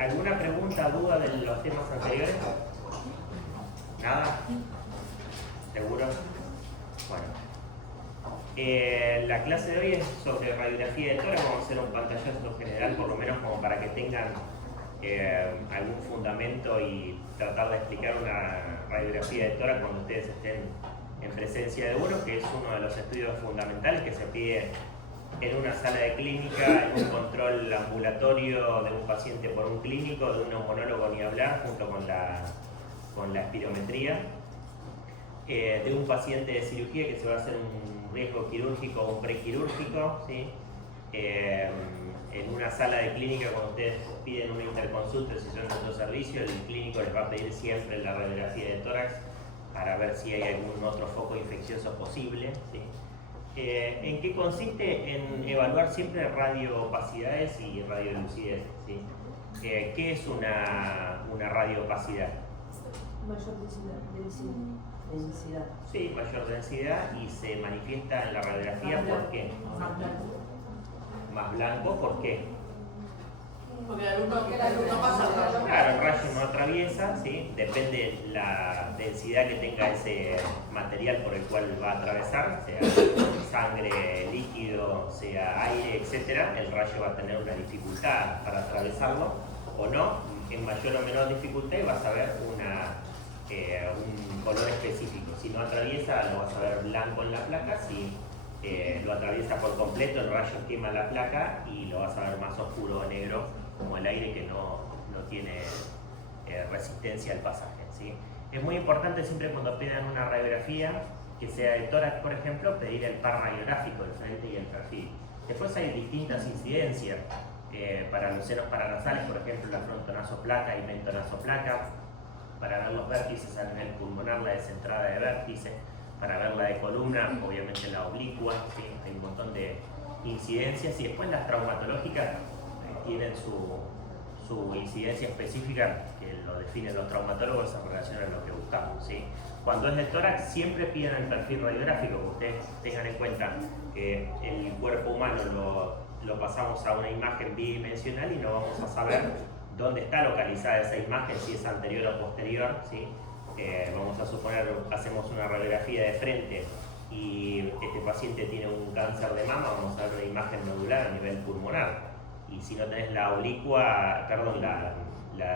¿Alguna pregunta, duda de los temas anteriores? ¿Nada? ¿Seguro? Bueno. La clase de hoy es sobre radiografía de tórax. Vamos a hacer un pantallazo general, por lo menos como para que tengan algún fundamento y tratar de explicar una radiografía de tórax cuando ustedes estén en presencia de uno, que es uno de los estudios fundamentales que se pide en una sala de clínica, en un control ambulatorio de un paciente por un clínico, de un neumonólogo ni hablar, junto con la espirometría, de un paciente de cirugía que se va a hacer un riesgo quirúrgico o un prequirúrgico, ¿sí? En una sala de clínica, cuando ustedes piden una interconsulta si son de otro servicio, el clínico les va a pedir siempre la radiografía de tórax para ver si hay algún otro foco infeccioso posible, ¿sí? ¿En qué consiste? En evaluar siempre radioopacidades y radiolucidez, ¿sí? ¿Qué es una radioopacidad? Mayor densidad. Sí, mayor densidad, y se manifiesta en la radiografía. ¿Por qué? Más blanco. Más blanco, ¿por qué? Porque el alumno pasa. Claro, el rayo no atraviesa, ¿sí? Depende la densidad que tenga ese material por el cual va a atravesar, sea sangre, líquido, sea aire, etc. El rayo va a tener una dificultad para atravesarlo o no, en mayor o menor dificultad, y vas a ver un color específico. Si no atraviesa, lo vas a ver blanco en la placa. Si lo atraviesa por completo, el rayo quema la placa y lo vas a ver más oscuro o negro, como el aire que no tiene resistencia al pasaje, ¿sí? Es muy importante siempre cuando pidan una radiografía, que sea de tórax, por ejemplo, pedir el par radiográfico, el frente y el perfil. Después hay distintas incidencias para los senos paranasales, por ejemplo, la frontonasoplaca y mentonasoplaca, para ver los vértices a nivel pulmonar, la descentrada de vértices, para ver la de columna, obviamente la oblicua, ¿sí? Hay un montón de incidencias, y después las traumatológicas tienen su incidencia específica, que lo definen los traumatólogos en relación a lo que buscamos, ¿sí? Cuando es de tórax, siempre piden el perfil radiográfico, que ustedes tengan en cuenta que el cuerpo humano lo pasamos a una imagen bidimensional y no vamos a saber dónde está localizada esa imagen, si es anterior o posterior, ¿sí? Vamos a suponer, hacemos una radiografía de frente y este paciente tiene un cáncer de mama, vamos a ver una imagen nodular a nivel pulmonar. Y si no tenés la oblicua, perdón, la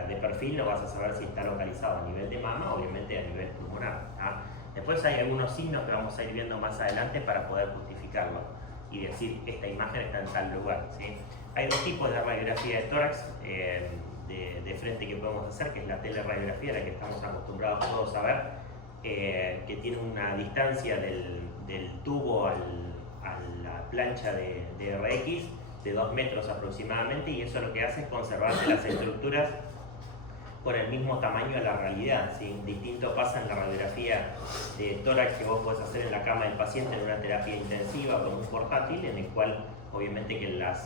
de perfil, no vas a saber si está localizado a nivel de mama, obviamente a nivel pulmonar, ¿tá? Después hay algunos signos que vamos a ir viendo más adelante para poder justificarlo y decir, esta imagen está en tal lugar, ¿sí? Hay dos tipos de radiografía de tórax de frente que podemos hacer, que es la teleradiografía, la que estamos acostumbrados todos a ver, que tiene una distancia del tubo a la plancha de RX de 2 metros aproximadamente, y eso lo que hace es conservarse las estructuras con el mismo tamaño de la realidad, ¿sí? Distinto pasa en la radiografía de tórax que vos podés hacer en la cama del paciente en una terapia intensiva con un portátil, en el cual obviamente que va a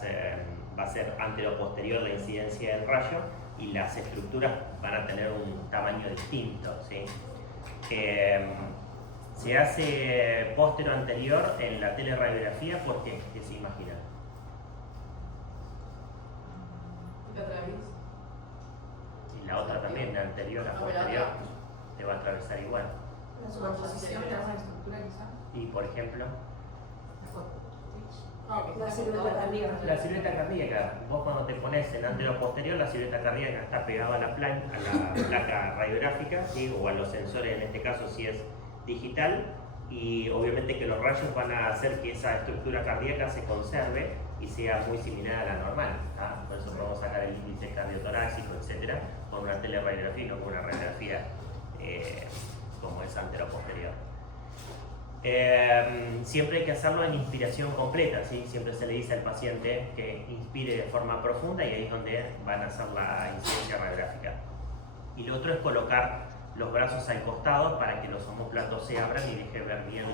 ser antero-posterior la incidencia del rayo y las estructuras van a tener un tamaño distinto, ¿sí? Se hace póstero-anterior en la teleradiografía. ¿Por qué? ¿Qué se imagina? Y la otra también, la anterior a posterior, te va a atravesar igual. La superposición de la estructura quizá. Y por ejemplo, La silueta cardíaca. la silueta cardíaca, vos cuando te pones en antero-posterior, la silueta cardíaca está pegada a la placa radiográfica, ¿sí? O a los sensores, en este caso si es digital, y obviamente que los rayos van a hacer que esa estructura cardíaca se conserve y sea muy similar a la normal, ¿tá? Por eso podemos sacar el índice cardiotorácico, etcétera, con una teleradiografía y no con una radiografía como es antero-posterior. Siempre hay que hacerlo en inspiración completa, ¿sí? Siempre se le dice al paciente que inspire de forma profunda, y ahí es donde van a hacer la incidencia radiográfica. Y lo otro es colocar los brazos al costado para que los omóplatos se abran y dejen ver bien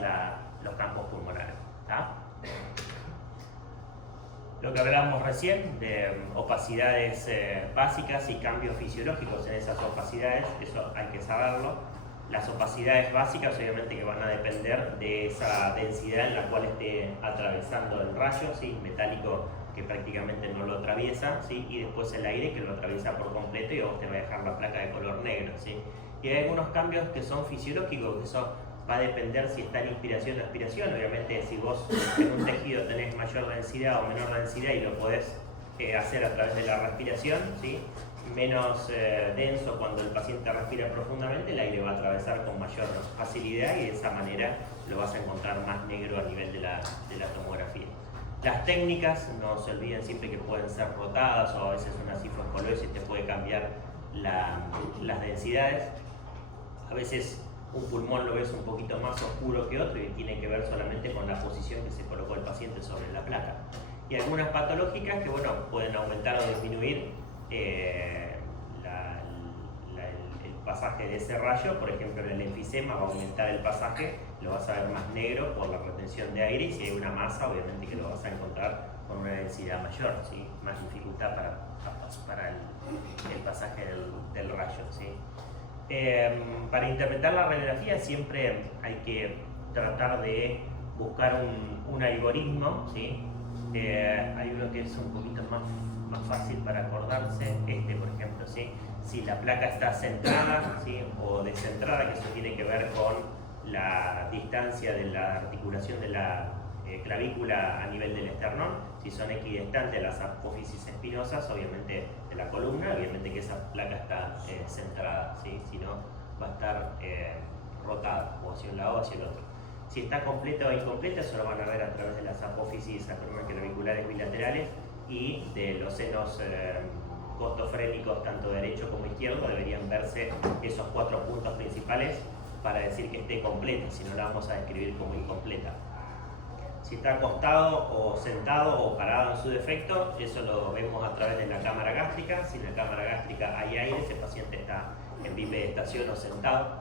los campos pulmonares, ¿tá? Lo que hablábamos recién de opacidades básicas y cambios fisiológicos en esas opacidades, eso hay que saberlo. Las opacidades básicas obviamente que van a depender de esa densidad en la cual esté atravesando el rayo, ¿sí? Metálico que que prácticamente no lo atraviesa, ¿sí? Y después el aire que lo atraviesa por completo y a vos te va a dejar la placa de color negro, ¿sí? Y hay algunos cambios que son fisiológicos, que eso va a depender si está en inspiración o expiración. Obviamente, si vos en un tejido tenés mayor densidad o menor densidad y lo podés hacer a través de la respiración, ¿sí? Menos denso cuando el paciente respira profundamente, el aire va a atravesar con mayor facilidad y de esa manera lo vas a encontrar más negro a nivel de la tomografía. Las técnicas, no se olviden siempre que pueden ser rotadas o a veces una cifroscolosis te puede cambiar las densidades. A veces un pulmón lo ves un poquito más oscuro que otro y tiene que ver solamente con la posición que se colocó el paciente sobre la placa. Y algunas patológicas que bueno, pueden aumentar o disminuir el pasaje de ese rayo. Por ejemplo, en el enfisema va a aumentar el pasaje, lo vas a ver más negro por la retención de aire, y si hay una masa, obviamente que lo vas a encontrar con una densidad mayor, ¿sí? Más dificultad para el pasaje del rayo, ¿sí? Para interpretar la radiografía siempre hay que tratar de buscar un algoritmo, ¿sí? Hay uno que es un poquito más fácil para acordarse, por ejemplo, ¿sí? Si la placa está centrada, ¿sí? O descentrada, que eso tiene que ver con la distancia de la articulación de la clavícula a nivel del esternón. Si son equidistantes a las apófisis espinosas, obviamente de la columna, obviamente que esa placa está centrada, ¿sí? Si no, va a estar rotada, o hacia un lado o hacia el otro. Si está completa o incompleta, eso lo van a ver a través de las apófisis acromioclaviculares bilaterales y de los senos costofrénicos, tanto derecho como izquierdo. Deberían verse esos 4 puntos principales para decir que esté completa, si no la vamos a describir como incompleta. Si está acostado o sentado o parado en su defecto, eso lo vemos a través de la cámara gástrica. Si en la cámara gástrica hay aire, ese paciente está en bipedestación o sentado.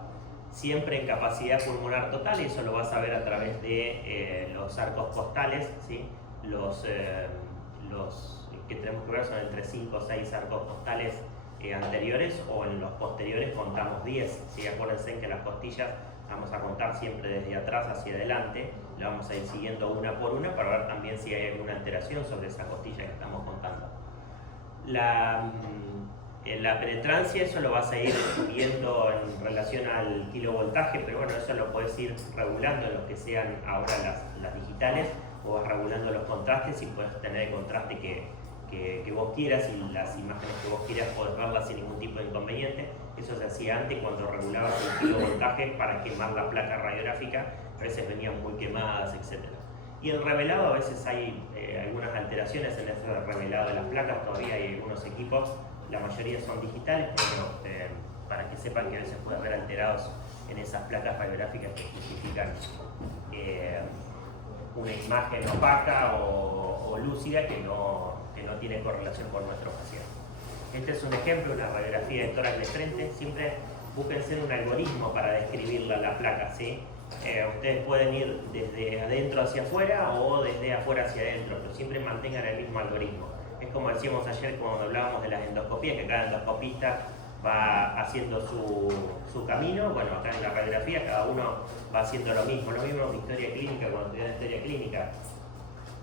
Siempre en capacidad pulmonar total, y eso lo vas a ver a través de los arcos costales, ¿sí? Los que tenemos que ver son entre 5 o 6 arcos costales anteriores, o en los posteriores contamos 10, ¿sí? Acuérdense que las costillas vamos a contar siempre desde atrás hacia adelante, la vamos a ir siguiendo una por una para ver también si hay alguna alteración sobre esa costilla que estamos contando. La penetrancia, eso lo vas a ir viendo en relación al kilovoltaje, pero bueno, eso lo puedes ir regulando en los que sean ahora las digitales, o vas regulando los contrastes y puedes tener el contraste que vos quieras, y las imágenes que vos quieras podés verlas sin ningún tipo de inconveniente. Eso se hacía antes cuando regulabas el kilovoltaje para quemar la placa radiográfica, a veces venían muy quemadas, etc. Y el revelado, a veces hay algunas alteraciones en ese revelado de las placas, todavía hay algunos equipos, la mayoría son digitales, pero para que sepan que a veces puede haber alterados en esas placas radiográficas que justifican una imagen opaca o lúcida que no tiene correlación con nuestro paciente. Este es un ejemplo, una radiografía de tórax de frente. Siempre búsquense un algoritmo para describir la placa, ¿sí? Ustedes pueden ir desde adentro hacia afuera o desde afuera hacia adentro, pero siempre mantengan el mismo algoritmo. Es como decíamos ayer cuando hablábamos de las endoscopías, que cada endoscopista va haciendo su camino. Bueno, acá en la radiografía cada uno va haciendo lo mismo en historia clínica. Cuando estudian historia clínica,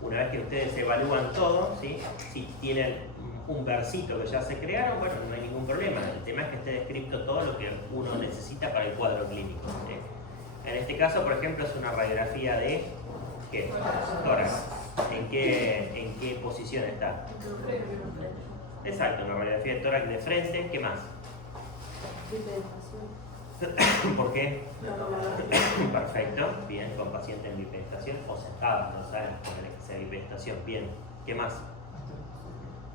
una vez que ustedes evalúan todo, ¿sí? Si tienen un versito que ya se crearon, bueno, no hay ningún problema. El tema es que esté descrito todo lo que uno necesita para el cuadro clínico, ¿sí? En este caso, por ejemplo, es una radiografía de ¿qué? Tórax. ¿En qué posición está? Exacto, una radiografía de tórax de frente. ¿Qué más? ¿Por qué? Perfecto, bien, con paciente en bipedestación o sentado, no saben ponerle que sea bipedestación. Bien, ¿qué más?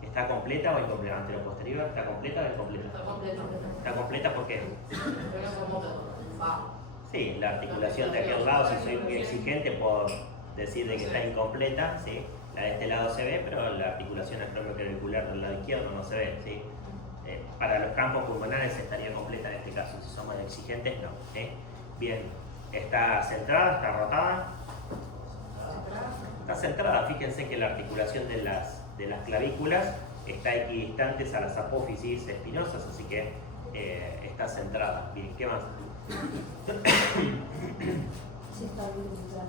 ¿Está completa o incompleta? Anteroposterior, ¿está completa o incompleta? Está completa. ¿Está completa por qué? Sí, la articulación de aquel lado, si soy muy exigente, puedo decir de que está incompleta, ¿sí? La de este lado se ve, pero la articulación acromioclavicular del lado izquierdo no se ve, ¿sí? Para los campos pulmonares estaría completa en este caso. Si somos exigentes, no. Bien, ¿está centrada? ¿Está rotada? Está centrada. Fíjense que la articulación de las clavículas está equidistantes a las apófisis espinosas, así que está centrada. Bien, ¿qué más? Sí, está bien centrada.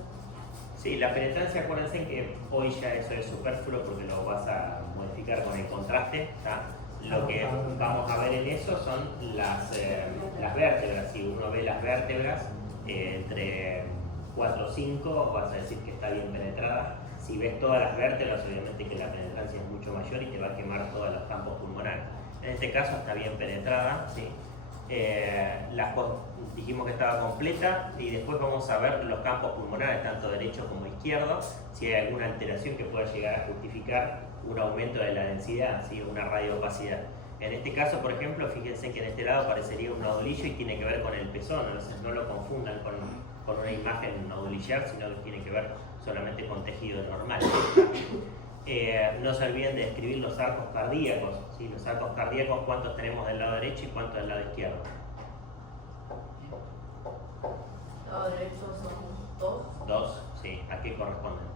Sí, la penetrancia, acuérdense que hoy ya eso es superfluo porque lo vas a modificar con el contraste. ¿Tá? Lo que vamos a ver en eso son las vértebras. Si uno ve las vértebras entre 4 o 5, vas a decir que está bien penetrada. Si ves todas las vértebras, obviamente que la penetrancia es mucho mayor y te va a quemar todos los campos pulmonares. En este caso está bien penetrada, ¿sí? Dijimos que estaba completa y después vamos a ver los campos pulmonares, tanto derecho como izquierdo, si hay alguna alteración que pueda llegar a justificar un aumento de la densidad, ¿sí? Una radioopacidad. En este caso, por ejemplo, fíjense que en este lado parecería un nodulillo y tiene que ver con el pezón, entonces no lo confundan con una imagen nodulillar, sino que tiene que ver solamente con tejido normal. No se olviden de escribir los arcos cardíacos, ¿sí? Los arcos cardíacos, cuántos tenemos del lado derecho y cuántos del lado izquierdo. El lado derecho son 2. 2, sí. ¿A qué corresponden?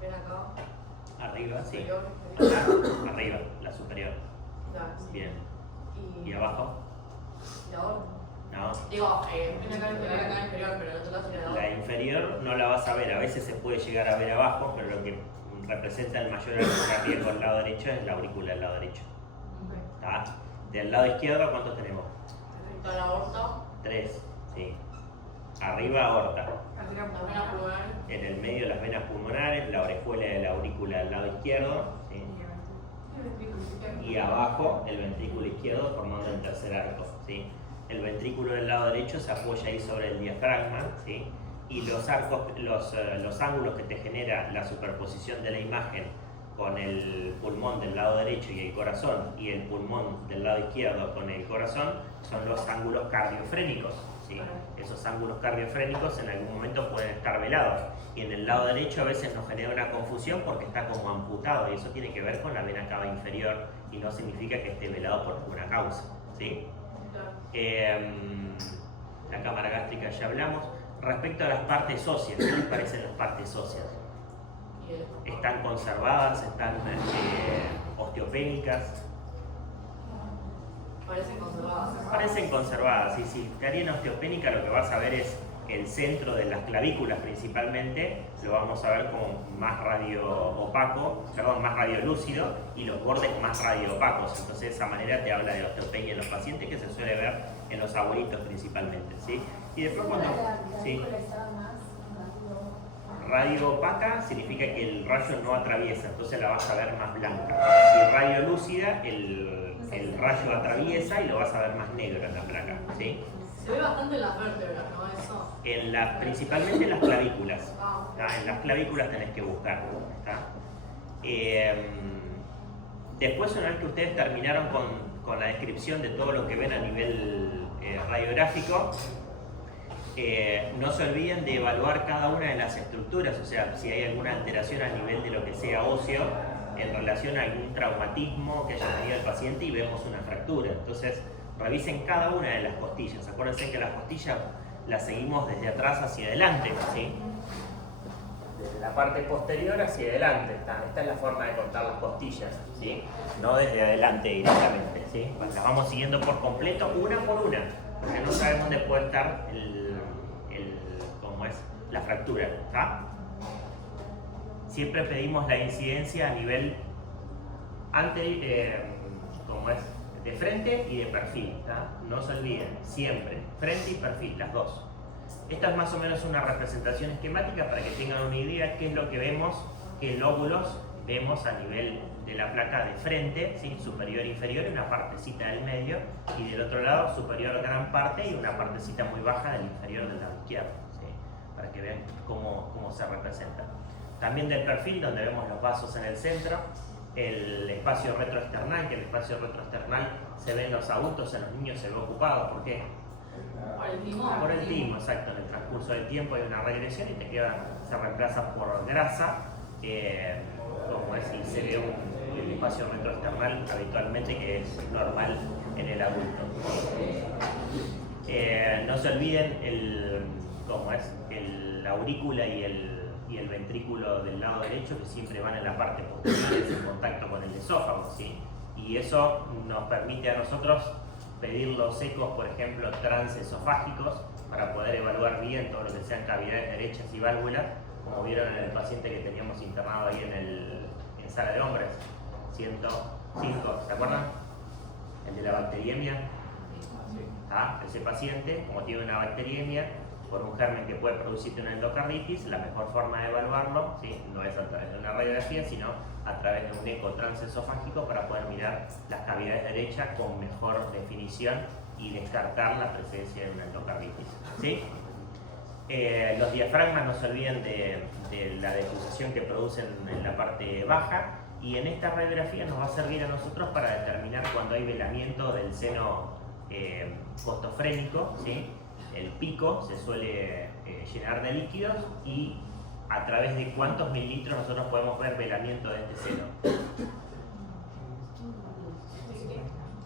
Ven acá. Arriba, sí. Superior. Arriba, la superior. Sí. Bien. ¿Y abajo? ¿Y ahora? No. Digo, ven acá inferior, pero el otro lado sería La inferior no la vas a ver, a veces se puede llegar a ver abajo, pero lo que representa el mayor arco cardíaco del lado derecho es la aurícula del lado derecho. ¿Tá? Del lado izquierdo, ¿cuántos tenemos? Respecto a la aorta. 3, sí. Arriba, aorta. Las venas pulmonares. En el medio, las venas pulmonares, la orejuela de la aurícula del lado izquierdo, ¿sí? Y abajo, el ventrículo izquierdo formando el tercer arco, ¿sí? El ventrículo del lado derecho se apoya ahí sobre el diafragma, ¿sí? Y los ángulos que te genera la superposición de la imagen con el pulmón del lado derecho y el corazón, y el pulmón del lado izquierdo con el corazón, son los ángulos cardiofrénicos, ¿sí? Esos ángulos cardiofrénicos en algún momento pueden estar velados, y en el lado derecho a veces nos genera una confusión porque está como amputado, y eso tiene que ver con la vena cava inferior y no significa que esté velado por ninguna causa, ¿sí? La cámara gástrica ya hablamos. Respecto a las partes óseas, ¿qué les parecen las partes óseas? ¿Están conservadas? ¿Están osteopénicas? Parecen conservadas. Parecen conservadas, y si te harían osteopénica lo que vas a ver es el centro de las clavículas principalmente, lo vamos a ver como más más radiolúcido, y los bordes más radioopacos. Entonces de esa manera te habla de osteopenia en los pacientes, que se suele ver en los abuelitos principalmente, ¿sí? Y después cuando... ¿sí? Radio-opaca significa que el rayo no atraviesa, entonces la vas a ver más blanca. Y radiolúcida, el rayo atraviesa y lo vas a ver más negro en la placa, ¿sí? Se ve bastante en las vértebras, ¿no? Eso. Principalmente en las clavículas. En las clavículas tenés que buscar. Después, una vez que ustedes terminaron con la descripción de todo lo que ven a nivel radiográfico, no se olviden de evaluar cada una de las estructuras, o sea, si hay alguna alteración a nivel de lo que sea óseo en relación a algún traumatismo que haya tenido el paciente y vemos una fractura. Entonces, revisen cada una de las costillas. Acuérdense que las costillas las seguimos desde atrás hacia adelante, ¿sí? Desde la parte posterior hacia adelante. Esta es la forma de contar las costillas, ¿sí? No desde adelante directamente, ¿sí? Las vamos siguiendo por completo, una por una, porque no sabemos dónde puede estar la fractura, ¿tá? Siempre pedimos la incidencia a nivel de frente y de perfil, ¿tá? No se olviden, siempre, frente y perfil, las dos. Esta es más o menos una representación esquemática para que tengan una idea qué es lo que vemos, qué lóbulos vemos a nivel de la placa de frente, ¿sí? Superior e inferior, una partecita del medio, y del otro lado superior gran parte y una partecita muy baja del inferior del lado izquierdo, ¿sí? Para que vean cómo se representa. También del perfil, donde vemos los vasos en el centro, el espacio retroesternal, que el espacio retroesternal se ve en los adultos, en los niños se ve ocupado. ¿Por qué? Por el timo. Por el timo, exacto. En el transcurso del tiempo hay una regresión y se reemplaza por grasa, y se ve el espacio retroesternal habitualmente, que es normal en el adulto. No se olviden la aurícula y el ventrículo del lado derecho, que siempre van en la parte posterior en contacto con el esófago, ¿sí? Y eso nos permite a nosotros pedir los ecos, por ejemplo, transesofágicos, para poder evaluar bien todo lo que sean cavidades derechas y válvulas, como vieron en el paciente que teníamos internado ahí en sala de hombres, 105, ¿se acuerdan? El de la bacteriemia. Ese paciente, como tiene una bacteriemia por un germen que puede producirte una endocarditis, la mejor forma de evaluarlo, ¿sí?, no es a través de una radiografía, sino a través de un eco transesofágico para poder mirar las cavidades derechas con mejor definición y descartar la presencia de una endocarditis, ¿sí? Los diafragmas, no se olviden de la defusación que producen en la parte baja, y en esta radiografía nos va a servir a nosotros para determinar cuando hay velamiento del seno costofrénico, ¿sí? El pico se suele llenar de líquidos, y a través de cuántos mililitros nosotros podemos ver velamiento de este seno.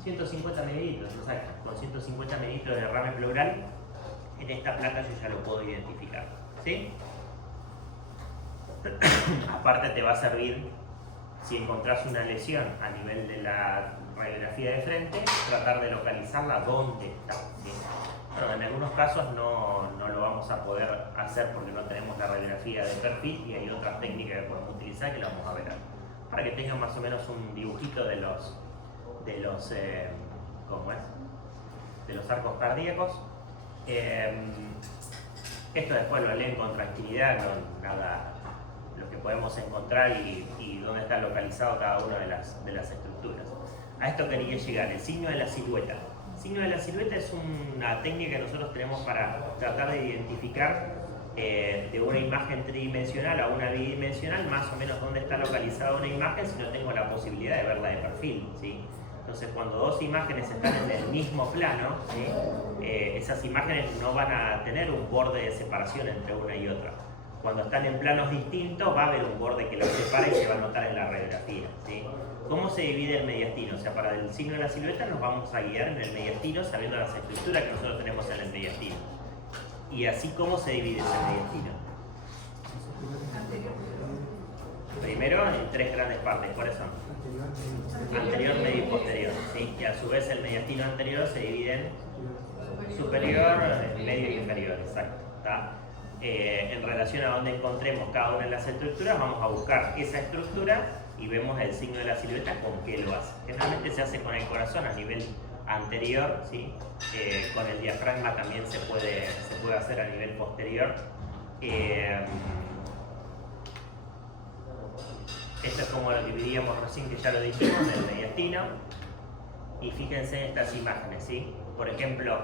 150 mililitros, exacto. Con 150 mililitros de derrame pleural, en esta placa yo ya lo puedo identificar, ¿sí? Aparte te va a servir, si encontrás una lesión a nivel de la radiografía de frente, tratar de localizarla dónde está, ¿sí? Bueno, en algunos casos no lo vamos a poder hacer porque no tenemos la radiografía de perfil, y hay otras técnicas que podemos utilizar que la vamos a ver para que tengan más o menos un dibujito de los ¿cómo es? De los arcos cardíacos. Esto después lo leen con tranquilidad, no nada lo que podemos encontrar y dónde está localizado cada una de las estructuras. A esto quería llegar, el signo de la silueta. El signo de la silueta es una técnica que nosotros tenemos para tratar de identificar de una imagen tridimensional a una bidimensional más o menos dónde está localizada una imagen si no tengo la posibilidad de verla de perfil, ¿sí? Entonces, cuando dos imágenes están en el mismo plano, ¿sí?, esas imágenes no van a tener un borde de separación entre una y otra. Cuando están en planos distintos, va a haber un borde que los separa y se va a notar en la radiografía, ¿sí? ¿Cómo se divide el mediastino? O sea, para el signo de la silueta nos vamos a guiar en el mediastino sabiendo las estructuras que nosotros tenemos en el mediastino. Y así, ¿cómo se divide ese mediastino? Primero, en tres grandes partes. ¿Cuáles son? Anterior, medio y posterior, ¿sí? Y a su vez el mediastino anterior se divide en superior, medio y inferior, exacto, ¿tá? En relación a donde encontremos cada una de las estructuras, vamos a buscar esa estructura y vemos el signo de la silueta con qué lo hace. Generalmente se hace con el corazón a nivel anterior, ¿sí? Con el diafragma también se puede hacer a nivel posterior. Esto es como lo dividíamos recién, que ya lo dijimos, del mediastino. Y fíjense en estas imágenes, ¿sí? Por ejemplo,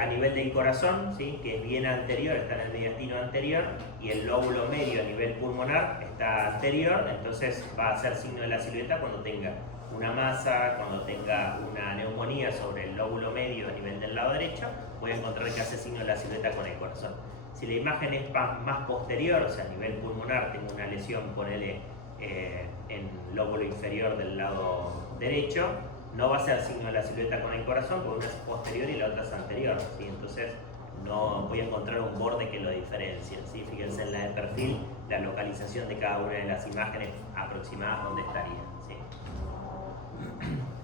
a nivel del corazón, ¿sí?, que es bien anterior, está en el mediastino anterior, y el lóbulo medio a nivel pulmonar está anterior, entonces va a ser signo de la silueta cuando tenga una masa, cuando tenga una neumonía sobre el lóbulo medio a nivel del lado derecho, voy a encontrar que hace signo de la silueta con el corazón. Si la imagen es más posterior, o sea, a nivel pulmonar, tengo una lesión, ponele en lóbulo inferior del lado derecho, no va a ser signo de la silueta con el corazón porque una es posterior y la otra es anterior, ¿sí? Entonces no voy a encontrar un borde que lo diferencie, ¿sí? Fíjense en la de perfil, la localización de cada una de las imágenes aproximadas donde estaría, ¿sí?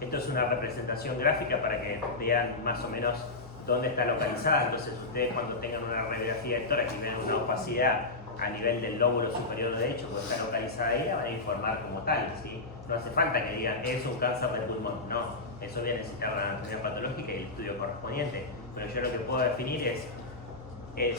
Esto es una representación gráfica para que vean más o menos dónde está localizada. Entonces ustedes, cuando tengan una radiografía de tórax y vean una opacidad a nivel del lóbulo superior derecho, porque está localizada ahí, la van a informar como tal, ¿sí? No hace falta que digan, es un cáncer de pulmón, no. Eso voy a necesitar la anatomía patológica y el estudio correspondiente. Pero yo lo que puedo definir es,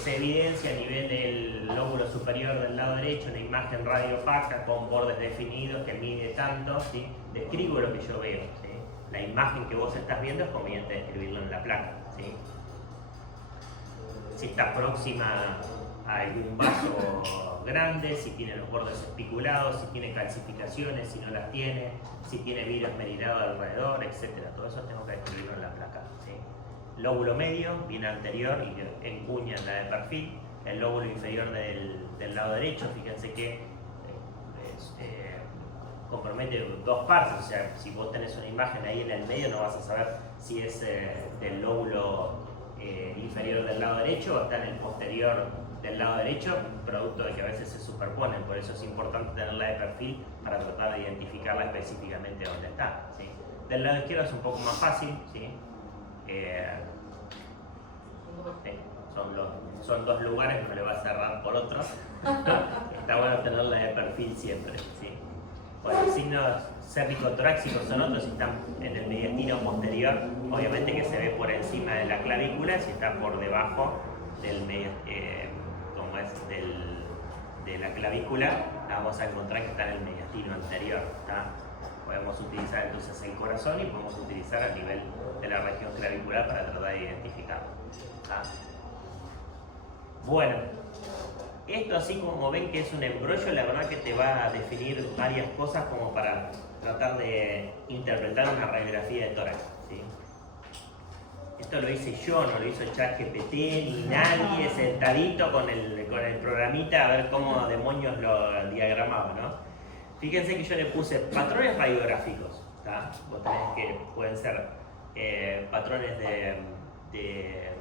se evidencia a nivel del lóbulo superior del lado derecho una imagen radiopaca con bordes definidos que mide tanto, ¿sí? Describo lo que yo veo, ¿sí? La imagen que vos estás viendo es conveniente describirlo en la placa, ¿sí? Si está próxima a algún vaso grande, si tiene los bordes espiculados, si tiene calcificaciones, si no las tiene, si tiene virus meridado alrededor, etc. Todo eso tengo que describirlo en la placa, ¿sí? Lóbulo medio, bien anterior y encuña en la de perfil. El lóbulo inferior del lado derecho, fíjense que compromete dos partes, o sea, si vos tenés una imagen ahí en el medio no vas a saber si es del lóbulo inferior del lado derecho o está en el posterior del lado derecho, producto de que a veces se superponen. Por eso es importante tenerla de perfil para tratar de identificarla específicamente dónde está, ¿sí? Del lado izquierdo es un poco más fácil, ¿sí? Son dos lugares, no le va a cerrar por otro. Está bueno tenerla de perfil siempre, ¿sí? Bueno, los signos cérvico-torácicos son otros, si están en el mediastino posterior, obviamente que se ve por encima de la clavícula, si está por debajo del de la clavícula, la vamos a encontrar que está en el mediastino anterior. ¿Tá? Podemos utilizar entonces el corazón y podemos utilizar a nivel de la región clavicular para tratar de identificarlo. ¿Tá? Bueno, esto así como ven que es un embrollo, la verdad que te va a definir varias cosas como para tratar de interpretar una radiografía de tórax, ¿sí? Esto lo hice yo, no lo hizo ChatGPT ni nadie sentadito con el programita a ver cómo demonios lo diagramaba, ¿no? Fíjense que yo le puse patrones radiográficos, ¿tá? Vos tenés que pueden ser patrones de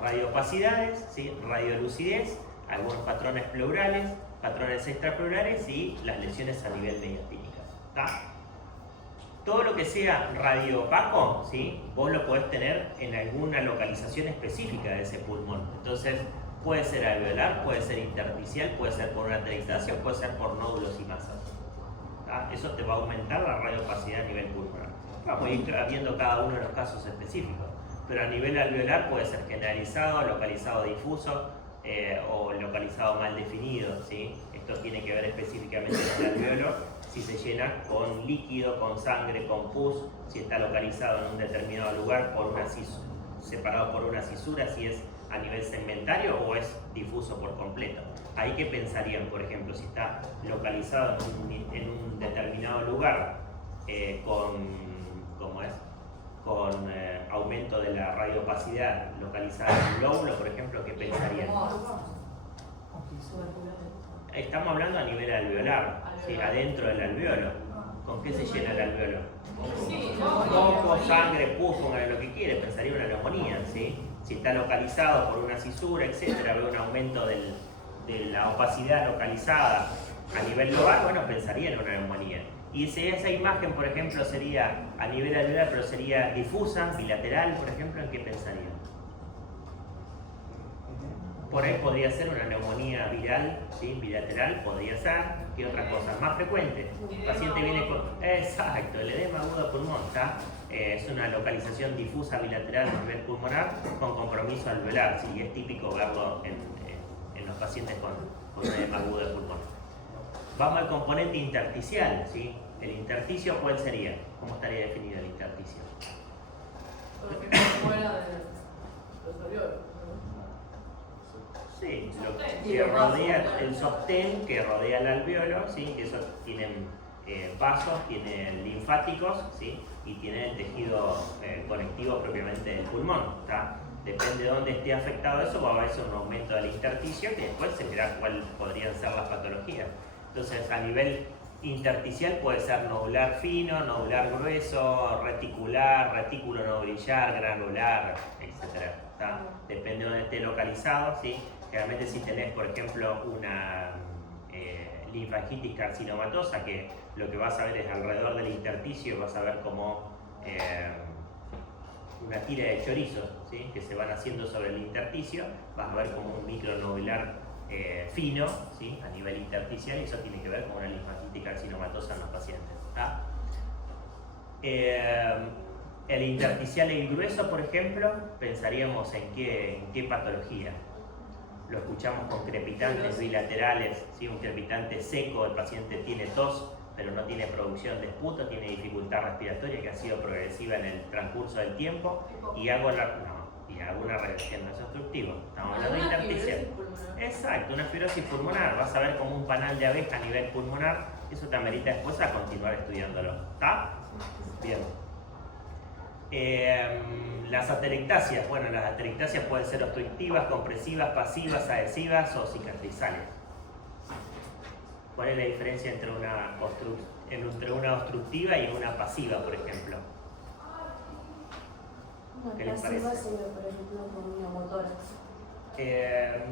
radioopacidades, ¿sí? Radiolucidez, algunos patrones pleurales, patrones extrapleurales y las lesiones a nivel mediastínicas. Todo lo que sea radioopaco, ¿sí? Vos lo podés tener en alguna localización específica de ese pulmón. Entonces, puede ser alveolar, puede ser intersticial, puede ser por una atelectasia, puede ser por nódulos y masas. ¿Tá? Eso te va a aumentar la radioopacidad a nivel pulmonar. Vamos a ir viendo cada uno de los casos específicos. Pero a nivel alveolar puede ser generalizado, localizado difuso o localizado mal definido, ¿sí? Esto tiene que ver específicamente con el alveolo, si se llena con líquido, con sangre, con pus, si está localizado en un determinado lugar por una separado por una cisura, si es a nivel segmentario o es difuso por completo. Ahí que pensarían, por ejemplo, si está localizado en un determinado lugar con aumento de la radioopacidad localizada en un lóbulo, por ejemplo, ¿qué pensarían? Estamos hablando a nivel alveolar, ¿sí? Adentro del alveolo. ¿Con qué se llena el alveolo? Moco, sangre, pus, póngale lo que quiere, pensaría una neumonía, ¿sí? Si está localizado por una cisura, etcétera, ve un aumento de la opacidad localizada a nivel global, bueno, pensaría en una neumonía. Y si esa imagen, por ejemplo, sería a nivel alveolar, pero sería difusa, bilateral, por ejemplo, ¿en qué pensaría? Por ahí podría ser una neumonía viral, ¿sí? Bilateral, podría ser. ¿Qué otras cosas? Más frecuentes. El paciente viene con... Exacto, el edema agudo de pulmón, ¿tá? Es una localización difusa bilateral a nivel pulmonar con compromiso alveolar, ¿sí? Y es típico verlo en los pacientes con edema agudo de pulmón. Vamos al componente intersticial, ¿sí? El intersticio, ¿cuál sería? ¿Cómo estaría definido el intersticio? Lo que está fuera de los alveolos. Sí, lo que rodea el sostén que rodea el alveolo, ¿sí? Que esos tienen vasos, tienen linfáticos, ¿sí? Y tienen el tejido conectivo propiamente del pulmón, ¿tá? Depende de dónde esté afectado eso, va a haber un aumento del intersticio que después se verá cuáles podrían ser las patologías. Entonces, a nivel intersticial puede ser nodular fino, nodular grueso, reticular, retículo nodulillar, granular, etc. ¿Tá? Depende de dónde esté localizado, ¿sí? Generalmente si tenés, por ejemplo, una linfangitis carcinomatosa, que lo que vas a ver es alrededor del intersticio, vas a ver como una tira de chorizos, ¿sí? Que se van haciendo sobre el intersticio, vas a ver como un micronodular fino, ¿sí? A nivel intersticial, y eso tiene que ver con una linfangitis carcinomatosa en los pacientes. ¿Tá? El intersticial y el grueso, por ejemplo, pensaríamos en qué patología. Lo escuchamos con crepitantes bilaterales, ¿sí? Un crepitante seco, el paciente tiene tos, pero no tiene producción de esputo, tiene dificultad respiratoria que ha sido progresiva en el transcurso del tiempo, y hago una reacción no es obstructiva. Estamos hablando de intersticial. Exacto, una fibrosis pulmonar. Vas a ver como un panal de abeja a nivel pulmonar. Eso te amerita después a continuar estudiándolo. ¿Está? Bien. Las atelectasias. Bueno, las atelectasias pueden ser obstructivas, compresivas, pasivas, adhesivas o cicatrizales. ¿Cuál es la diferencia entre una obstructiva y una pasiva, por ejemplo? ¿Qué les parece? Pasiva sería, por ejemplo, con un neumotórax.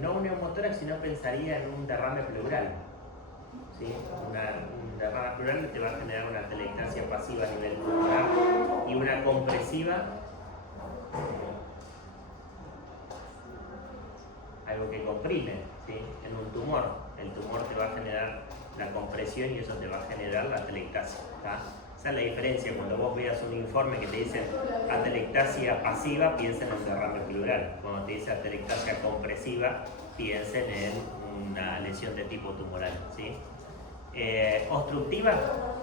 No un neumotórax, sino pensaría en un derrame pleural. ¿Sí? Un derrame pleural te va a generar una atelectasia pasiva a nivel pulmonar y una compresiva algo que comprime, ¿sí? En un tumor. El tumor te va a generar la compresión y eso te va a generar la atelectasia. ¿Tá? Esa es la diferencia. Cuando vos veas un informe que te dice atelectasia pasiva, piensen en un derrame pleural. Cuando te dice atelectasia compresiva, piensen en una lesión de tipo tumoral, ¿sí? Obstructiva,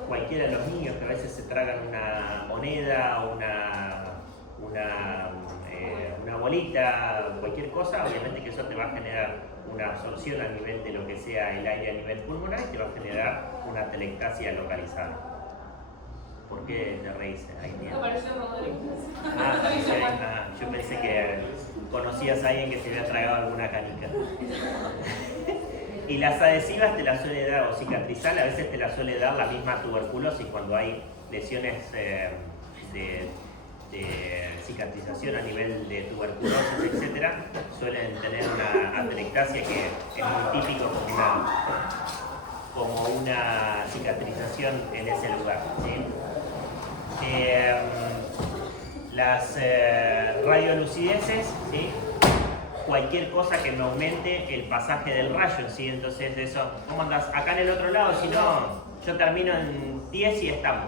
cualquiera de los niños que a veces se tragan una moneda o una bolita, cualquier cosa, obviamente que eso te va a generar una absorción a nivel de lo que sea el aire a nivel pulmonar y te va a generar una atelectasia localizada. ¿Por qué te reís? Me pareció Rodríguez. Yo pensé que conocías a alguien que se había tragado alguna canica. Y las adhesivas te las suele dar, o cicatrizal, a veces te las suele dar la misma tuberculosis cuando hay lesiones de cicatrización a nivel de tuberculosis, etc. Suelen tener una atelectasia que es muy típico como una cicatrización en ese lugar, ¿sí? Las radiolucideces, ¿sí? Cualquier cosa que me aumente el pasaje del rayo, ¿sí? Entonces eso, ¿cómo andás? Acá en el otro lado, si no, yo termino en 10 y estamos.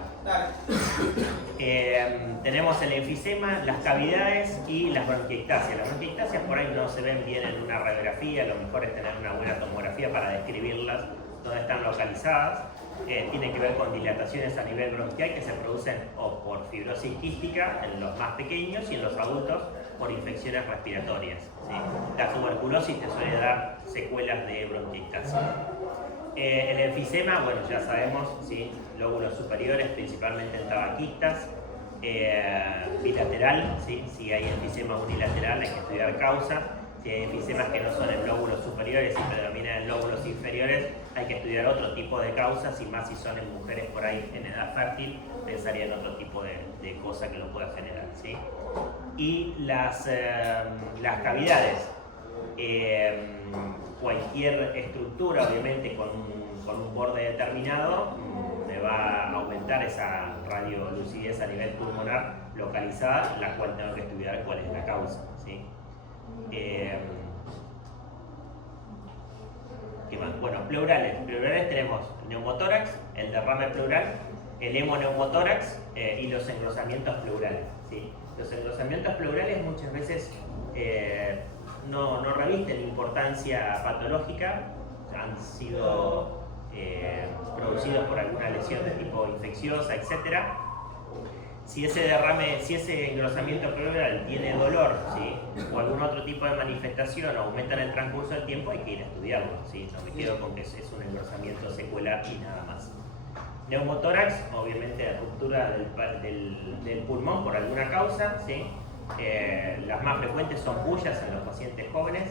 Tenemos el enfisema, las cavidades y las bronquiectasias. Las bronquiectasias por ahí no se ven bien en una radiografía, lo mejor es tener una buena tomografía para describirlas, dónde están localizadas. Tienen que ver con dilataciones a nivel bronquial que se producen o por fibrosis quística en los más pequeños y en los adultos por infecciones respiratorias, ¿sí? La tuberculosis te suele dar secuelas de bronquiectasia. El enfisema, bueno, ya sabemos, ¿sí? Lóbulos superiores, principalmente en tabaquistas, bilateral, ¿sí? Si hay enfisema unilateral hay que estudiar causa. Si hay enfisemas que no son en lóbulos superiores y predominan en lóbulos inferiores, hay que estudiar otro tipo de causas y más si son en mujeres por ahí en edad fértil, pensaría en otro tipo de cosa que lo pueda generar, ¿sí? Y las cavidades, cualquier estructura obviamente con un borde determinado me va a aumentar esa radiolucidez a nivel pulmonar localizada, la cual tengo que estudiar cuál es la causa, ¿sí? ¿Qué más? Bueno, pleurales. Pleurales tenemos neumotórax, el derrame pleural, el hemoneumotórax y los engrosamientos pleurales, ¿sí? Los engrosamientos pleurales muchas veces no revisten importancia patológica, han sido producidos por alguna lesión de tipo infecciosa, etc. Si ese engrosamiento pleural tiene dolor, ¿sí? O algún otro tipo de manifestación o aumenta en el transcurso del tiempo, hay que ir a estudiarlo, ¿sí? No me quedo con que es un engrosamiento secular y nada más. Neumotórax, obviamente ruptura del pulmón por alguna causa, ¿sí? Las más frecuentes son bullas en los pacientes jóvenes,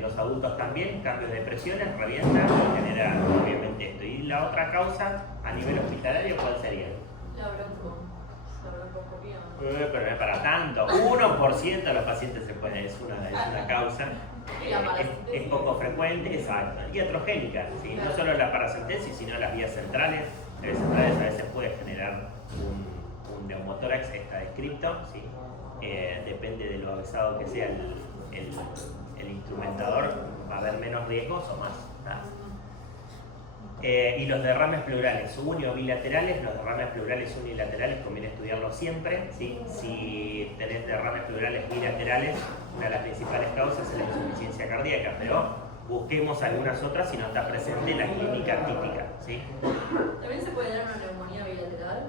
los adultos también, cambios de presiones, revientan y genera obviamente esto. Y la otra causa a nivel hospitalario, ¿cuál sería? La broncoscopía. Pero no es para tanto, 1% de los pacientes se pueden, es una causa, es poco frecuente, exacto, y atrogénica, ¿sí? No solo la paracentesis, sino las vías centrales. Las vías centrales a veces puede generar un neumotórax, está descrito, ¿sí? Depende de lo avanzado que sea el instrumentador, va a haber menos riesgos o más, ¿no? Y los derrames pleurales uni o bilaterales, los derrames pleurales unilaterales conviene estudiarlos siempre, ¿sí? Si tenés derrames pleurales bilaterales, una de las principales causas es la insuficiencia cardíaca, pero busquemos algunas otras si no está presente la clínica típica, ¿sí? ¿También se puede dar una neumonía bilateral?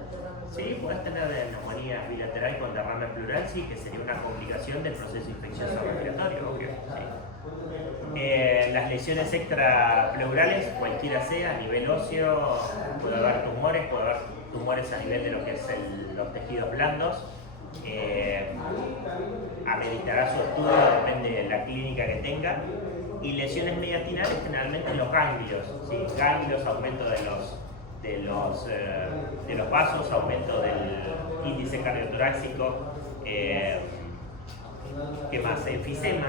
Sí, puedes tener neumonía bilateral con derrame pleural, sí, que sería una complicación del proceso infeccioso respiratorio, obvio, ¿sí? Las lesiones extrapleurales, cualquiera sea, a nivel óseo, puede haber tumores a nivel de lo que es los tejidos blandos. Ameritará su estudio, depende de la clínica que tenga. Y lesiones mediastinales generalmente en los ganglios, ¿sí? Ganglios, aumento de los vasos, aumento del índice cardiotorácico. ¿Qué más? Enfisema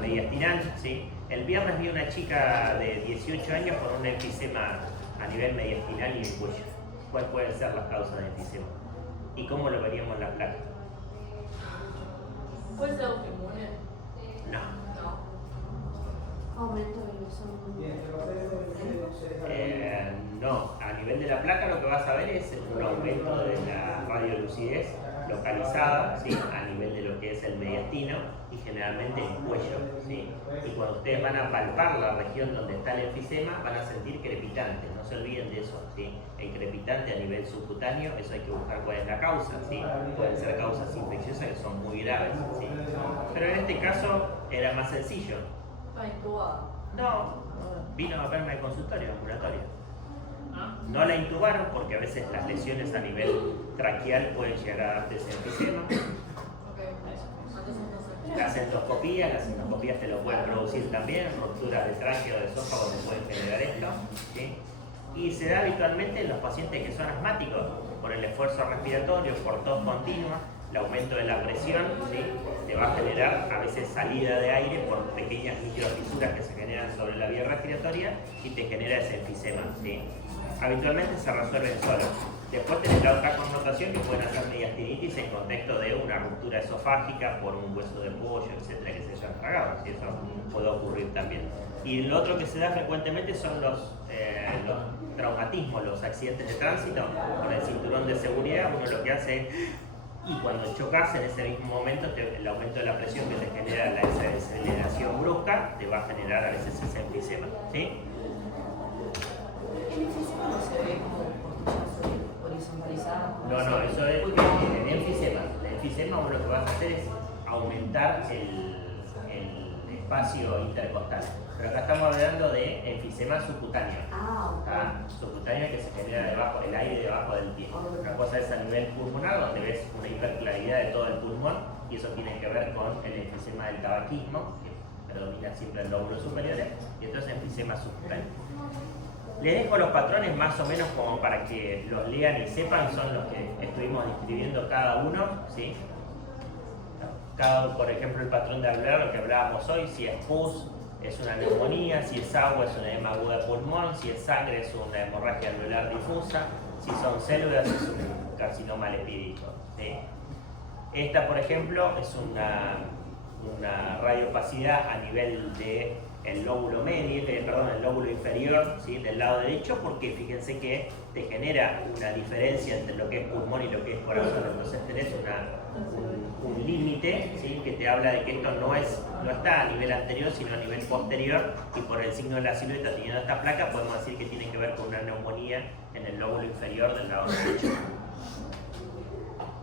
mediastinal, ¿sí? El viernes vi una chica de 18 años con un enfisema a nivel mediastinal y en cuello. ¿Cuáles pueden ser las causas de enfisema? ¿Y cómo lo veríamos en la placa? ¿Puede ser autoinmune? No. Aumento de ilusión. No, a nivel de la placa lo que vas a ver es un aumento de la radiolucidez localizada, ¿sí? A nivel de lo que es el mediastino y generalmente el cuello, ¿sí? Y cuando ustedes van a palpar la región donde está el enfisema van a sentir crepitantes, no se olviden de eso, ¿sí? El crepitante a nivel subcutáneo, eso hay que buscar cuál es la causa, ¿sí? Pueden ser causas infecciosas que son muy graves, ¿sí? Pero en este caso era más sencillo. Está intubado. No, vino a verme al consultorio ambulatorio. No la intubaron porque a veces las lesiones a nivel traqueal pueden llegar a darte ese enfisema. Las endoscopías te lo pueden producir también, rupturas de tráqueo o de esófago te pueden generar esto, ¿sí? Y se da habitualmente en los pacientes que son asmáticos, por el esfuerzo respiratorio, por tos continua, el aumento de la presión, ¿sí? Te va a generar a veces salida de aire por pequeñas microfisuras que se generan sobre la vía respiratoria y te genera ese enfisema, ¿sí? Habitualmente se resuelven solos. Después tenés la otra connotación que pueden hacer mediastinitis en contexto de una ruptura esofágica por un hueso de pollo, etcétera, que se hayan tragado, ¿sí? Eso puede ocurrir también. Y lo otro que se da frecuentemente son los traumatismos, los accidentes de tránsito. Con el cinturón de seguridad uno lo que hace es, y cuando chocas en ese mismo momento el aumento de la presión que te genera la desaceleración brusca te va a generar a veces ese enfisema, ¿sí? El enfisema no se ve como costillas horizontalizadas. No, eso es el enfisema. El enfisema vos lo que vas a hacer es aumentar el espacio intercostal. Pero acá estamos hablando de enfisema subcutáneo. Subcutáneo que se genera debajo del aire debajo del pie. Una cosa es a nivel pulmonar, donde ves una hiperclaridad de todo el pulmón, y eso tiene que ver con el enfisema del tabaquismo, que predomina siempre en lóbulos superiores, y entonces enfisema subcutáneo. Les dejo los patrones más o menos como para que los lean y sepan, son los que estuvimos describiendo cada uno, ¿sí? Por ejemplo, el patrón de alveolar, lo que hablábamos hoy, si es pus, es una neumonía, si es agua, es una edema aguda de pulmón, si es sangre, es una hemorragia alveolar difusa, si son células, es un carcinoma lipídico, ¿sí? Esta, por ejemplo, es una radiopacidad a nivel de el lóbulo medio, el lóbulo inferior, ¿sí? Del lado derecho, porque fíjense que te genera una diferencia entre lo que es pulmón y lo que es corazón. Entonces tenés un límite, ¿sí? Que te habla de que esto no está a nivel anterior, sino a nivel posterior, y por el signo de la silueta teniendo esta placa podemos decir que tiene que ver con una neumonía en el lóbulo inferior del lado derecho.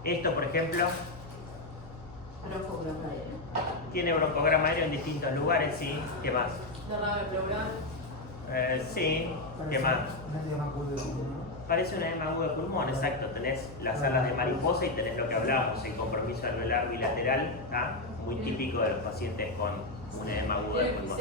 Esto, por ejemplo, Broncograma aéreo. tiene broncograma aéreo en distintos lugares, ¿sí? ¿Qué más? Derrame pleural. Sí, ¿qué más? Parece una edema aguda de pulmón, exacto. Tenés las alas de mariposa y tenés lo que hablábamos, el compromiso alveolar bilateral, ¿tá? Muy típico de los pacientes con un edema aguda de pulmón.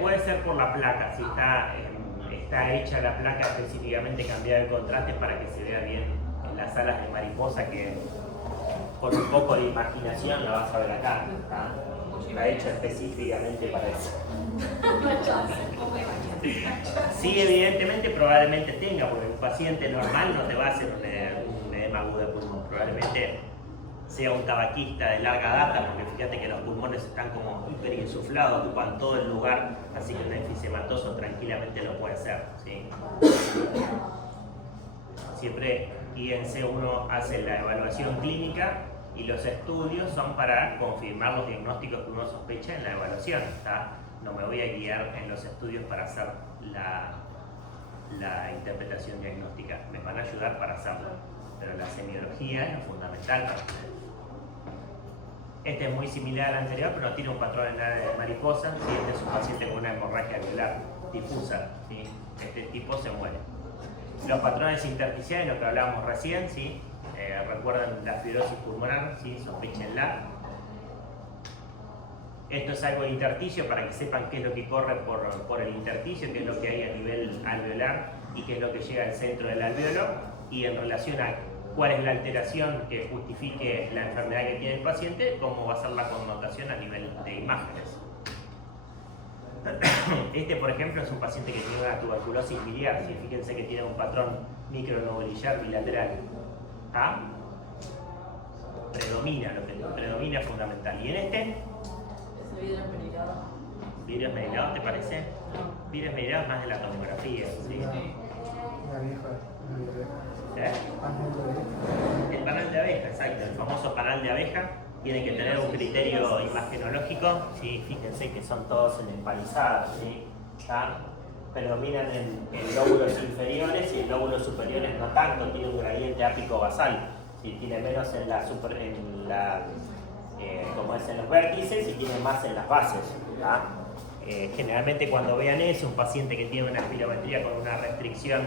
Puede ser por la placa, si está hecha la placa específicamente cambiar el contraste para que se vea bien en las alas de mariposa, que con un poco de imaginación la vas a ver acá, ¿tá? Está hecha específicamente para eso. Sí, evidentemente probablemente tenga, porque un paciente normal no te va a hacer un edema agudo de pulmón, probablemente sea un tabaquista de larga data, porque fíjate que los pulmones están como hiperinsuflados, ocupan todo el lugar, así que un enfisematoso tranquilamente lo puede hacer, ¿sí? Siempre INC uno hace la evaluación clínica y los estudios son para confirmar los diagnósticos que uno sospecha en la evaluación, ¿tá? No me voy a guiar en los estudios para hacer la interpretación diagnóstica, me van a ayudar para hacerlo, pero la semiología es lo fundamental para ustedes. Este es muy similar al anterior, pero no tiene un patrón en la de mariposa, ¿sí? Este es un paciente con una hemorragia alveolar difusa, ¿sí? Este tipo se muere. Los patrones intersticiales, lo que hablábamos recién, ¿sí? Recuerdan la fibrosis pulmonar, ¿sí? Sospéchenla. Esto es algo de intersticio para que sepan qué es lo que corre por el intersticio, qué es lo que hay a nivel alveolar y qué es lo que llega al centro del alveolo, y en relación a cuál es la alteración que justifique la enfermedad que tiene el paciente, cómo va a ser la connotación a nivel de imágenes. Este, por ejemplo, es un paciente que tiene una tuberculosis biliar, ¿sí? Fíjense que tiene un patrón micronovillar bilateral. ¿Ah? predomina, lo que predomina es fundamental. Y en este, Ese vidrio esmerilado. vidrios medilados, ¿te parece? No. Vidrios medilados más de la tomografía, ¿sí? Una vieja, ¿Eh? El panal de abeja, exacto, el famoso panal de abeja tiene que tener un criterio imagenológico, ¿sí? Fíjense que son todos en empalizadas, ¿sí? ¿Ya? Predominan en lóbulos inferiores y en lóbulos superiores no tanto, tiene un gradiente ápico basal, ¿sí? Tiene menos en como es en los vértices y tiene más en las bases. ¿Ya? Generalmente cuando vean eso, un paciente que tiene una espirometría con una restricción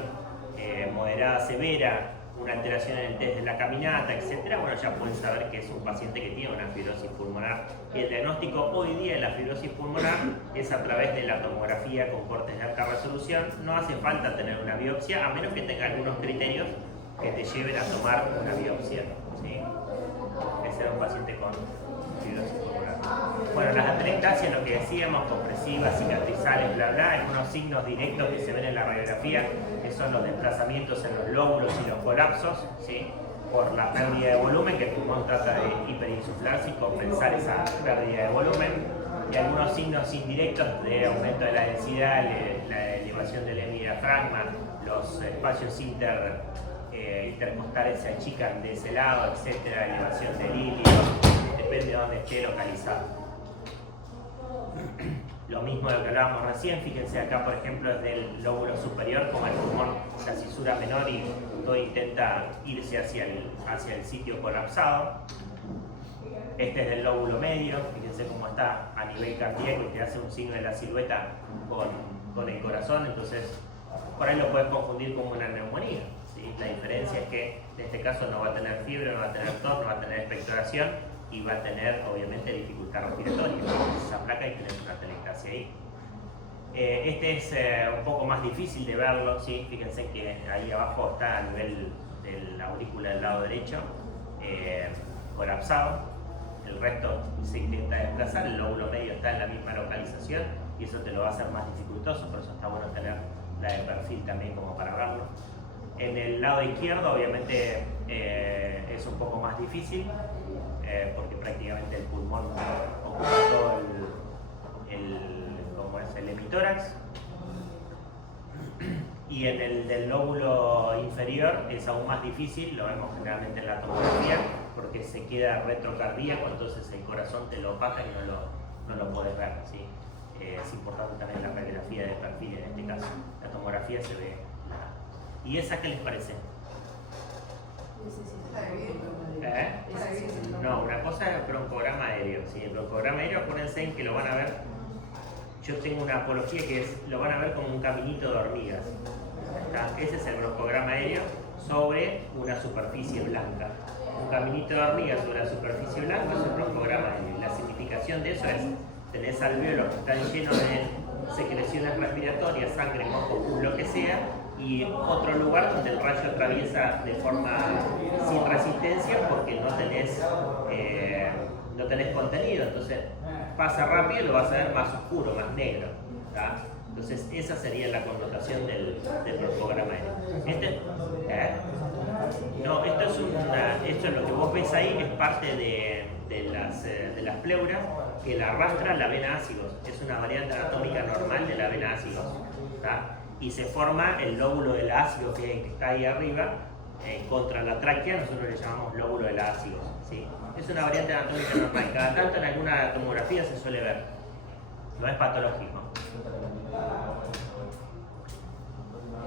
moderada severa, una alteración en el test de la caminata, etcétera, bueno, ya pueden saber que es un paciente que tiene una fibrosis pulmonar. Y el diagnóstico hoy día de la fibrosis pulmonar es a través de la tomografía con cortes de alta resolución. No hace falta tener una biopsia, a menos que tenga algunos criterios que te lleven a tomar una biopsia, ¿sí? Ese era un paciente con fibrosis pulmonar. Bueno, las atelectasias, lo que decíamos, compresivas, cicatrizales, bla bla, algunos signos directos que se ven en la radiografía, que son los desplazamientos en los lóbulos y los colapsos, ¿sí? Por la pérdida de volumen, que el pulmón trata de hiperinsuflarse y compensar esa pérdida de volumen, y algunos signos indirectos de aumento de la densidad, la elevación del hemidiafragma, los espacios intercostales se achican de ese lado, etcétera, elevación del ilio, depende de dónde esté localizado. Lo mismo de lo que hablábamos recién, fíjense acá por ejemplo es del lóbulo superior, como el pulmón, la cisura menor y todo intenta irse hacia el sitio colapsado. Este es del lóbulo medio, fíjense cómo está a nivel cardíaco y te hace un signo de la silueta con el corazón, entonces por ahí lo puedes confundir como una neumonía, ¿sí? La diferencia es que en este caso no va a tener fiebre, no va a tener tos, no va a tener expectoración y va a tener obviamente dificultad respiratoria. Entonces esa placa hay que tener una atelectasia ahí. Este es un poco más difícil de verlo, ¿sí? Fíjense que ahí abajo está a nivel de la aurícula del lado derecho, colapsado. El resto se intenta desplazar, el lóbulo medio está en la misma localización y eso te lo va a hacer más dificultoso, por eso está bueno tener la de perfil también como para verlo. En el lado izquierdo obviamente es un poco más difícil porque prácticamente el pulmón ocupa todo el hemitórax. Y en el del lóbulo inferior es aún más difícil, lo vemos generalmente en la tomografía, porque se queda retrocardíaco, entonces el corazón te lo opaca y no lo puedes ver, ¿sí? Es importante también la radiografía de perfil en este caso. La tomografía se ve. ¿Y esa qué les parece? No, una cosa es el broncograma aéreo, ¿sí? El broncograma aéreo, acuérdense en que lo van a ver. Yo tengo una apología que lo van a ver como un caminito de hormigas. Ese es el broncograma aéreo sobre una superficie blanca. Un caminito de hormigas sobre la superficie blanca es un broncograma aéreo. La significación de eso es, tenés alvéolos que están llenos de secreciones respiratorias, sangre, moco, lo que sea, y otro lugar donde el rayo atraviesa de forma sin resistencia porque no tenés contenido, entonces pasa rápido y lo vas a ver más oscuro, más negro, ¿tá? Entonces esa sería la connotación del broncograma aéreo. No, esto es lo que vos ves ahí, es parte de las pleuras que la arrastra la vena ácigos, es una variante anatómica normal de la vena ácigos, ¿tá? Y se forma el lóbulo del ácido que está ahí arriba, contra la tráquea, nosotros le llamamos lóbulo del ácido, ¿sí? Es una variante anatómica normal, cada tanto en alguna tomografía se suele ver, no es patológico.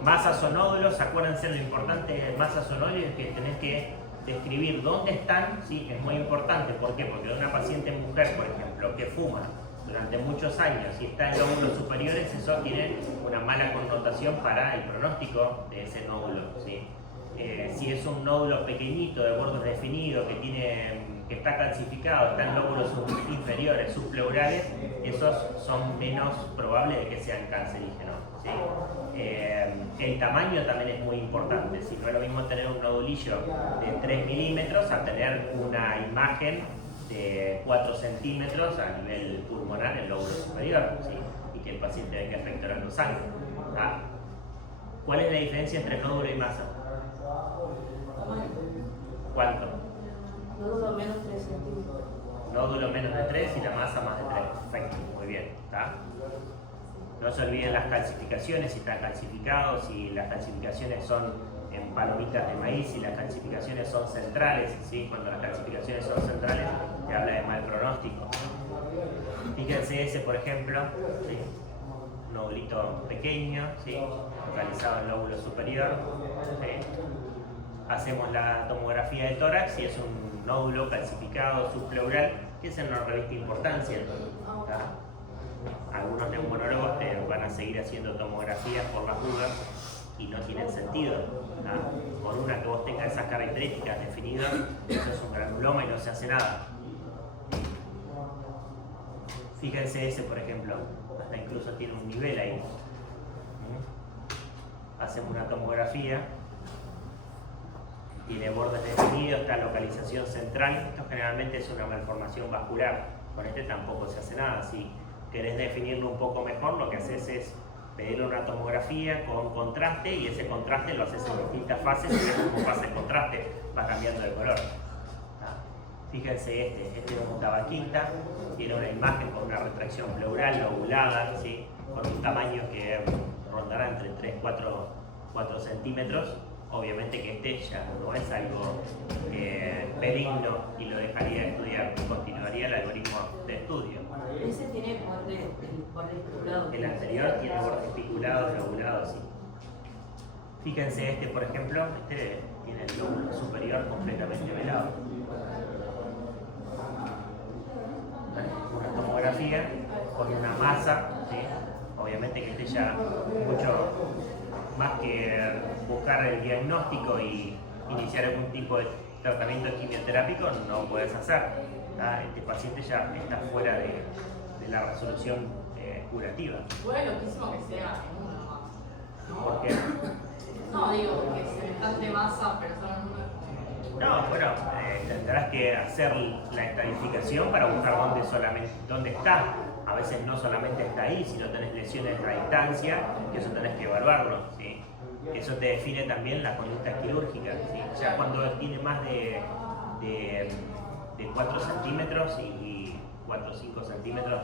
Masas o nódulos, acuérdense lo importante de masas o nódulos es que tenés que describir dónde están, ¿sí? Es muy importante, ¿por qué? Porque una paciente mujer, por ejemplo, que fuma durante muchos años y está en lóbulos superiores, eso tiene una mala connotación para el pronóstico de ese nódulo, ¿sí? Si es un nódulo pequeñito, de bordes definidos, que está calcificado, está en lóbulos inferiores, subpleurales, esos son menos probables de que sean cancerígenos, ¿sí? El tamaño también es muy importante, si no es lo mismo tener un nodulillo de 3 milímetros a tener una imagen de 4 centímetros a nivel pulmonar en el lóbulo superior, ¿sí? Y que el paciente venga efectuando sangre. ¿Cuál es la diferencia entre nódulo y masa? ¿Cuánto? Nódulo menos 3 centímetros. Nódulo menos de 3 y la masa más de 3. Perfecto, muy bien. ¿Está? No se olviden las calcificaciones, si está calcificado, si las calcificaciones son en palomitas de maíz, si las calcificaciones son centrales, ¿sí? Cuando las calcificaciones son centrales, te habla de mal pronóstico. Fíjense ese, por ejemplo, ¿sí? Un nódulito pequeño, ¿sí? Localizado en el lóbulo superior. ¿Sí? Hacemos la tomografía de tórax y es un nódulo calcificado subpleural que ese no reviste importancia. ¿Está? Algunos neumonólogos te van a seguir haciendo tomografías por las dudas y no tienen sentido. ¿Está? Con una que vos tengas esas características definidas, eso es un granuloma y no se hace nada. Fíjense ese, por ejemplo, hasta incluso tiene un nivel ahí. Hacemos una tomografía, tiene bordes definidos, está localización central. Esto generalmente es una malformación vascular. Con este tampoco se hace nada. Si querés definirlo un poco mejor, lo que haces es pedirle una tomografía con contraste y ese contraste lo haces en distintas fases y ves cómo pasa el contraste, va cambiando de color. Fíjense este es un tabaquista, tiene una imagen con una retracción pleural lobulada, ¿sí? Con un tamaño que rondará entre 3-4 centímetros. Obviamente que este ya no es algo benigno y lo dejaría de estudiar, continuaría el algoritmo de estudio. Ese tiene borde estipulado. El anterior tiene bordes espiculados, lobulados, sí. Fíjense este, por ejemplo, este tiene el lóbulo superior completamente velado. Una tomografía con una masa, ¿sí? Obviamente que este ya mucho más que buscar el diagnóstico y iniciar algún tipo de tratamiento quimioterápico no puedes hacer. Este paciente ya está fuera de la resolución curativa. Bueno, loquísimo que sea en una masa. ¿Por qué? No, digo, que semejante masa, pero solo en una. No, bueno, tendrás que hacer la estadificación para buscar dónde está. A veces no solamente está ahí, sino tenés lesiones a distancia, que eso tenés que evaluarlo, ¿sí? Eso te define también la conducta quirúrgica, ¿sí? Ya cuando tiene más de 4 centímetros y 4 o 5 centímetros,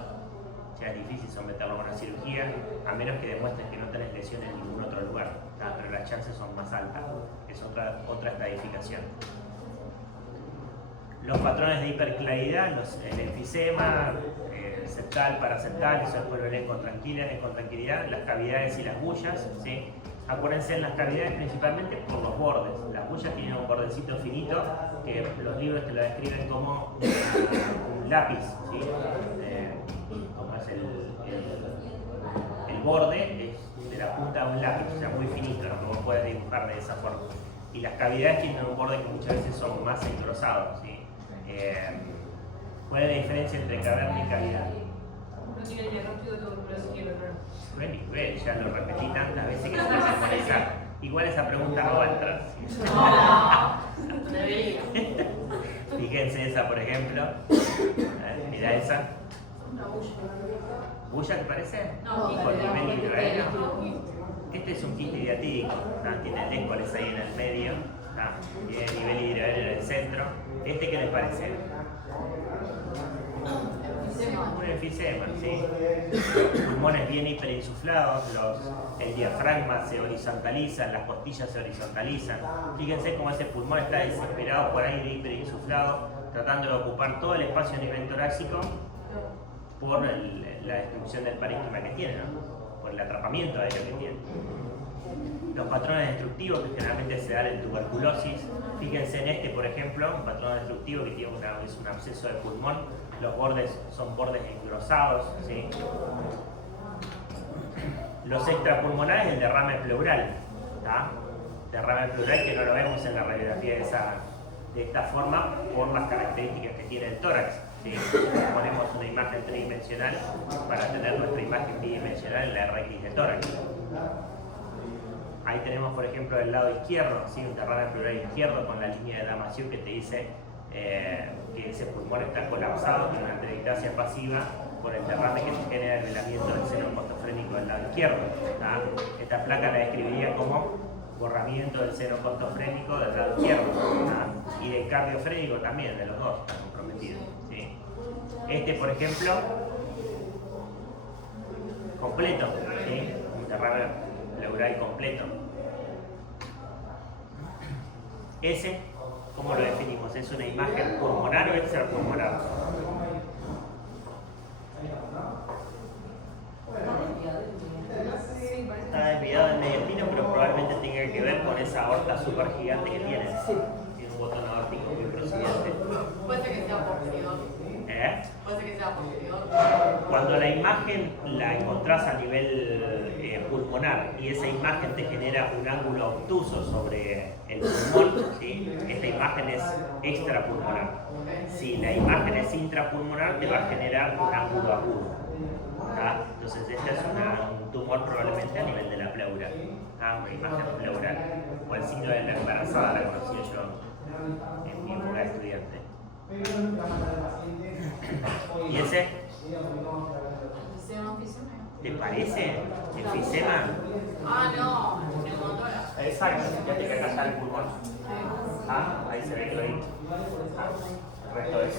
ya es difícil someterlo a una cirugía, a menos que demuestres que no tenés lesiones en ningún otro lugar, ¿tá? Pero las chances son más altas, es otra estadificación. Los patrones de hiperclaridad, el enfisema, septal, paraseptal, eso después lo leen con tranquilidad, las cavidades y las bullas, ¿sí? Acuérdense en las cavidades principalmente por los bordes. Las bullas tienen un bordecito finito que los libros te lo describen como un lápiz, ¿sí? Como es el borde es de la punta de un lápiz, o sea, muy finito, ¿no? Como puedes dibujar de esa forma. Y las cavidades tienen un borde que muchas veces son más engrosados, ¿sí? ¿Cuál es la diferencia entre caverna y cavidad? No tiene el diagnóstico de tuberculosis y el otro. Ya lo repetí tantas veces que se me hace molestar. Igual esa pregunta no va a entrar. No, debería. Fíjense esa, por ejemplo. Mira esa. Una bulla. ¿Bulla te parece? No, Con nivel hidroaéreo. no. Este es un quiste hidratídico. Tiene lécoles ahí en el medio. Tiene nivel hidroaéreo en el centro. ¿Este qué les parece? Un enfisema, ¿sí? Los pulmones bien hiperinsuflados, el diafragma se horizontaliza, las costillas se horizontalizan. Fíjense cómo ese pulmón está desesperado por ahí de hiperinsuflado, tratando de ocupar todo el espacio a nivel torácico por la destrucción del parénquima que tiene, ¿no? Por el atrapamiento aéreo que tiene. Los patrones destructivos que generalmente se dan en tuberculosis, fíjense en este, por ejemplo, un patrón destructivo que tiene es un absceso de pulmón, los bordes son bordes engrosados, ¿sí? Los extrapulmonares, el derrame pleural, ¿tá? Derrame pleural que no lo vemos en la radiografía de esta forma por las características que tiene el tórax, ¿sí? Ponemos una imagen tridimensional para tener nuestra imagen bidimensional en la RX de tórax. Ahí tenemos, por ejemplo, el lado izquierdo, ¿sí? Un derrame pleural izquierdo con la línea de Damasio que te dice que ese pulmón está colapsado, tiene una teledictasia pasiva por el derrame que se genera el velamiento del seno costofrénico del lado izquierdo, ¿tá? Esta placa la describiría como borramiento del seno costofrénico del lado izquierdo, ¿ah? Y del cardiofrénico también, de los dos están comprometidos, ¿sí? Este, por ejemplo, completo, ¿sí? Un derrame pleural completo. Ese, ¿cómo lo definimos? ¿Es una imagen pulmonar o extrapulmonar? Está desviado del medio espino, pero probablemente tenga que ver con esa aorta súper gigante que tiene. Tiene un botón aórtico muy procidente. Puede ser que sea posterior. Puede ser que sea posterior. Cuando la imagen la encontrás a nivel pulmonar y esa imagen te genera un ángulo obtuso sobre el pulmón, ¿sí? Esta imagen es extrapulmonar. Si la imagen es intrapulmonar, te va a generar un ángulo agudo. ¿Ah? Entonces este es un tumor probablemente a nivel de la pleura, ¿ah? Una imagen pleural, o el signo de la embarazada, la conocía yo en mi época de estudiante. ¿Y ese? ¿Te parece? ¿Enfisema? Ah, no, neumotora. Exacto, fíjate que acá está el pulmón. Ah, ahí se ve que lo vi. El resto es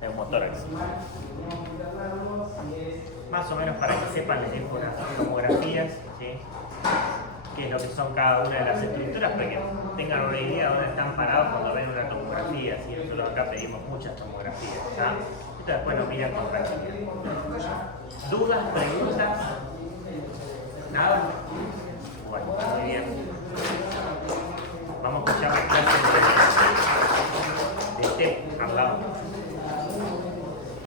neumotórax. Más o menos para que sepan, les dejo unas tomografías, ¿sí? Qué es lo que son cada una de las estructuras, para que tengan una idea de dónde están parados cuando ven una tomografía. ¿Sí? Nosotros acá pedimos muchas tomografías. ¿Ah? Esto después lo miran con tranquilidad. ¿Dudas, preguntas? ¿Nada? Bueno, muy bien.